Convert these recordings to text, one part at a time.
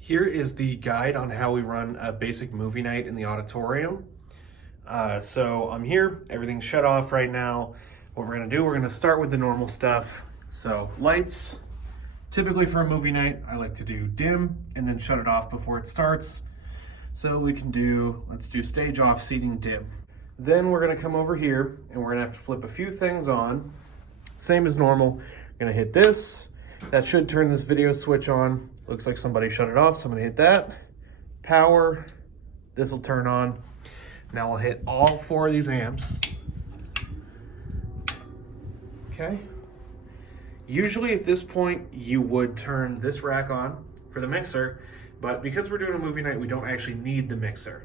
Here is the guide on how we run a basic movie night in the auditorium. So I'm here, everything's shut off right now. What we're gonna do, we're gonna start with the normal stuff. So lights, typically for a movie night, I like to do dim and then shut it off before it starts. So we can do, let's do stage off, seating dim. Then we're gonna come over here and we're gonna have to flip a few things on. Same as normal, gonna hit this. That should turn this video switch on. Looks like somebody shut it off, so I'm gonna hit that. Power, this will turn on. Now we'll hit all 4 of these amps. Okay. Usually at this point, you would turn this rack on for the mixer, but because we're doing a movie night, we don't actually need the mixer.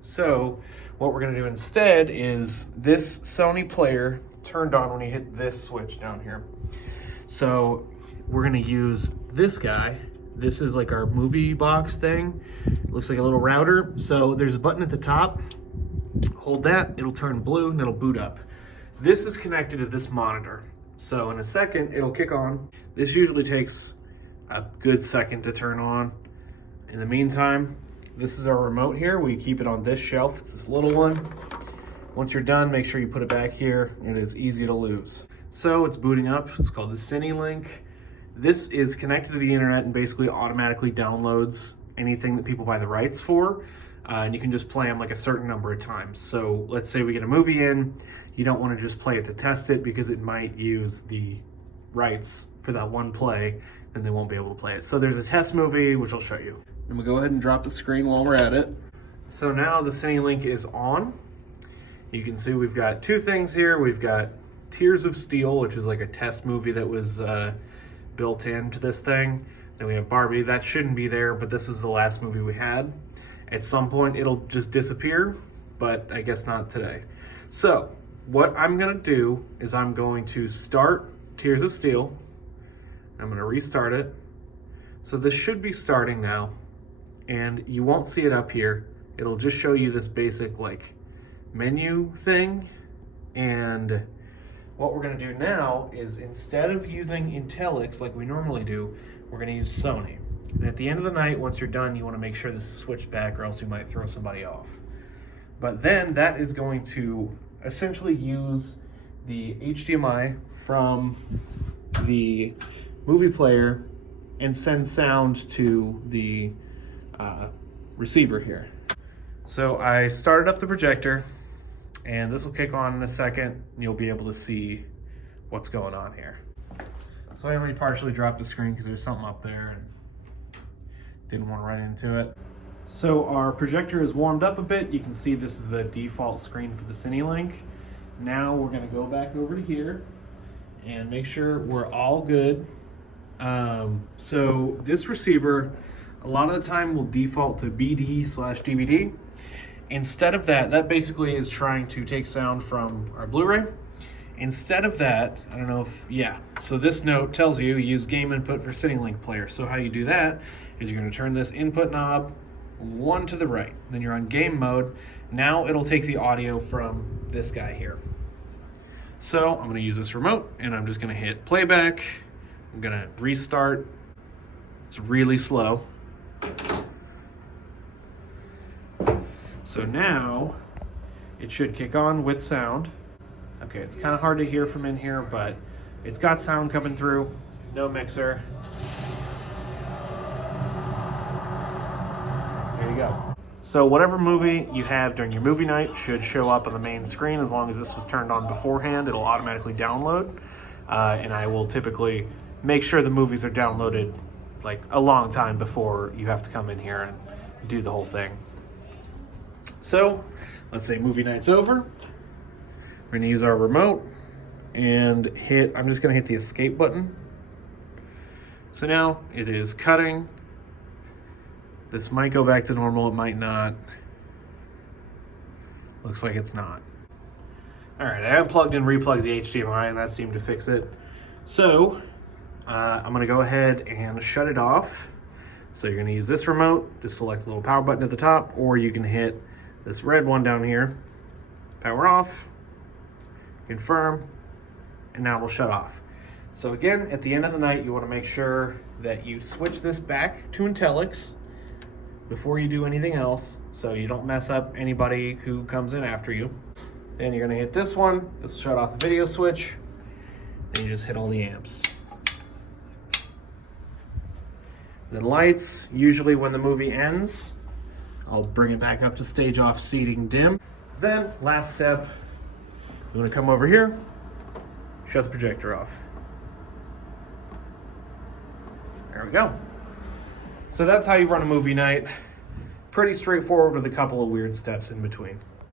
So what we're gonna do instead is this Sony player turned on when you hit this switch down here. So we're gonna use this guy. This is like our movie box thing. It looks like a little router. So there's a button at the top. Hold that, it'll turn blue and it'll boot up. This is connected to this monitor. So in a second, it'll kick on. This usually takes a good second to turn on. In the meantime, this is our remote here. We keep it on this shelf. It's this little one. Once you're done, make sure you put it back here. It is easy to lose. So it's booting up. It's called the CineLink. This is connected to the internet and basically automatically downloads anything that people buy the rights for. And you can just play them like a certain number of times. So let's say we get a movie in, you don't want to just play it to test it because it might use the rights for that one play, then they won't be able to play it. So there's a test movie, which I'll show you. I'm gonna go ahead and drop the screen while we're at it. So now the CineLink is on. You can see we've got 2 things here. We've got Tears of Steel, which is like a test movie that was built into this thing. Then we have Barbie. That shouldn't be there, but this was the last movie we had. At some point, it'll just disappear, but I guess not today. So what I'm gonna do is I'm going to start Tears of Steel. I'm gonna restart it. So this should be starting now, and you won't see it up here. It'll just show you this basic like menu thing. And what we're gonna do now is instead of using Intellics like we normally do, we're gonna use Sony. And at the end of the night, once you're done, you wanna make sure this is switched back or else you might throw somebody off. But then that is going to essentially use the HDMI from the movie player and send sound to the receiver here. So I started up the projector, and this will kick on in a second, and you'll be able to see what's going on here. So I only partially dropped the screen because there's something up there and didn't want to run into it. So our projector is warmed up a bit. You can see this is the default screen for the CineLink. Now we're gonna go back over to here and make sure we're all good. So this receiver, a lot of the time will default to BD/DVD. Instead of that, that basically is trying to take sound from our Blu-ray. Instead of that, I don't know if, yeah. So this note tells you use game input for CineLink player. So how you do that is you're gonna turn this input knob 1 to the right. Then you're on game mode. Now it'll take the audio from this guy here. So I'm gonna use this remote and I'm just gonna hit playback. I'm gonna restart. It's really slow. So now it should kick on with sound. Okay, it's kind of hard to hear from in here, but it's got sound coming through. No mixer. There you go. So whatever movie you have during your movie night should show up on the main screen. As long as this was turned on beforehand, it'll automatically download. And I will typically make sure the movies are downloaded like a long time before you have to come in here and do the whole thing. So let's say movie night's over. We're gonna use our remote and I'm just gonna hit the escape button. So now it is cutting. This might go back to normal, it might not. Looks like it's not. All right, I unplugged and replugged the HDMI and that seemed to fix it. So I'm gonna go ahead and shut it off. So you're gonna use this remote, just select the little power button at the top, or you can hit this red one down here, power off, confirm, and now it'll shut off. So again, at the end of the night, you want to make sure that you switch this back to Intellics before you do anything else, so you don't mess up anybody who comes in after you. Then you're going to hit this one, just shut off the video switch, then you just hit all the amps. Then lights, usually when the movie ends, I'll bring it back up to stage off seating dim. Then, last step, you want to come over here, shut the projector off. There we go. So that's how you run a movie night. Pretty straightforward with a couple of weird steps in between.